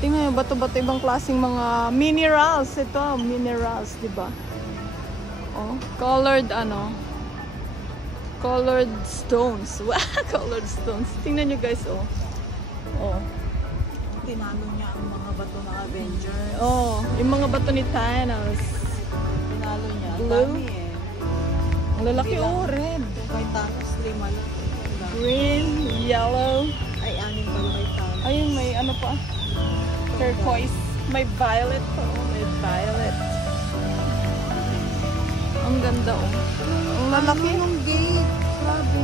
Tingnan yung bato-bato, ibang klaseng mga minerals. Ito, minerals, di ba? Oh, colored ano? Colored stones. Wow, colored stones. Tingnan nyo guys, oh. Oh. Tinalo niya ang mga bato ng Avengers. Oh, yung mga bato ni Thanos. Tinalo niya. Blue? Dami eh. Ang lalaki, oh, red. Kay Thanos, 5 lang. Green, yellow. Ay, 6 pala kay Thanos. Ayun, may ano pa. Turquoise. May violet pa, oh. May violet. Ang ganda, oh. Ang lalaki. Yung gate. Grabe.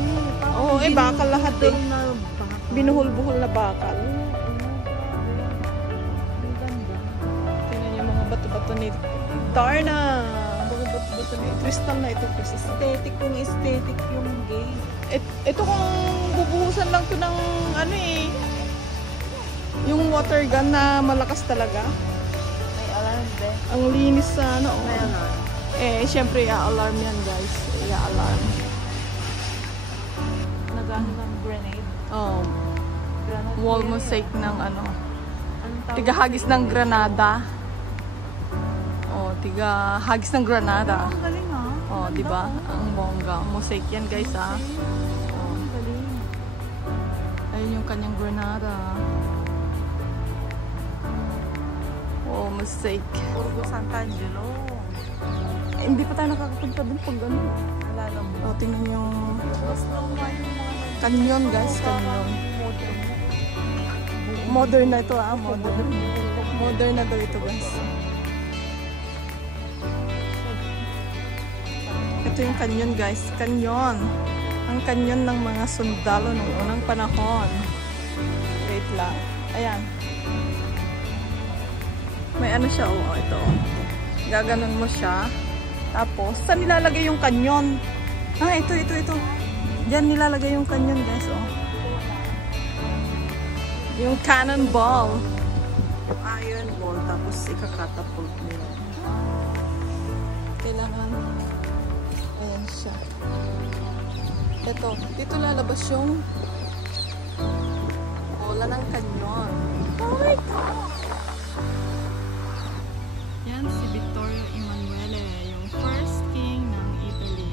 Oo, eh, bakal lahat eh. Binuhol-buhol na bakal. Tingnan yung mga bato-bato ni Darna. Mga bato-bato ni crystal na ito. Aesthetic kung aesthetic yung gate. Ito kung bubuhusan lang to ng ano eh. Yung water gun na malakas talaga. May alarm din. Ang linis sa ano. May alarm. Eh, syempre, i-alarm yan guys. I-alarm. Nagano ng grenade. Oh, Granada. wall mosaic ng ano. Anong tawag? Tigahagis ng Granada. Oh, tigahagis ng Granada. Ang galing ha. Oh, di ba? Ang bongga. Mosaic yan, guys, ah. Oh. Ang galing. Ayun yung kanyang Granada. Oh, mosaic. Urgo Sant'Angelo. Hindi pa tayo nakakapunta dun pag ano. Alala mo. Oh, tingnan yung Mas naman yung mga canyon, guys. Canyon. Modern na ito, ah. Modern. Modern na daw ito, guys. Ito yung canyon, guys. Canyon. Ang canyon ng mga sundalo noong unang panahon. Wait lang. Ayan. May ano siya, oh. Ito. Gaganon mo siya. Tapos, saan nilalagay yung canyon? Ah, ito. Diyan nilalagay yung canyon, guys, oh. Yung cannonball. iron ball, tapos ikakatapult nila. Kailangan, ayan siya. Ito, dito lalabas yung bola ng kanyon. Oh my God! Yan si Vittorio Emanuele, yung first king ng Italy.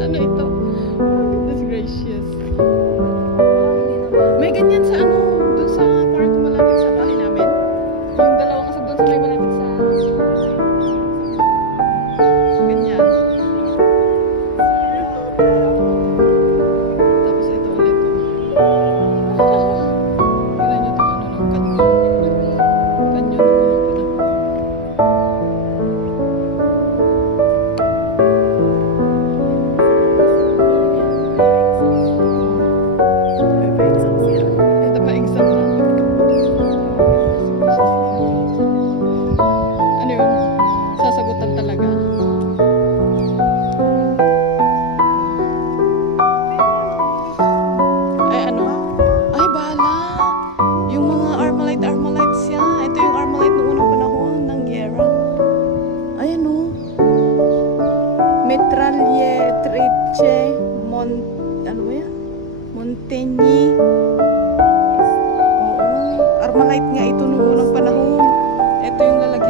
Ano ito? Goodness gracious. May ganyan sa ano, dun sa park malapit sa bahay namin. Yung dalawang kasab dun sa may malapit sa ganyan. Tapos ito ulit. Tignan nyo itong ano ng kanyon. Kanyon ng unang panahon. Ito pa exam na. Ano yun? Sasagutan talaga. Ay ano? Ay bahala. Yung mga Armalites yan. Ito yung Armalite noong unang panahon ng giyera. Ay ano? Metralletrice ano ba yan? Montegni. Oo. Armalite nga ito noong unang panahon. Ito yung lalagyan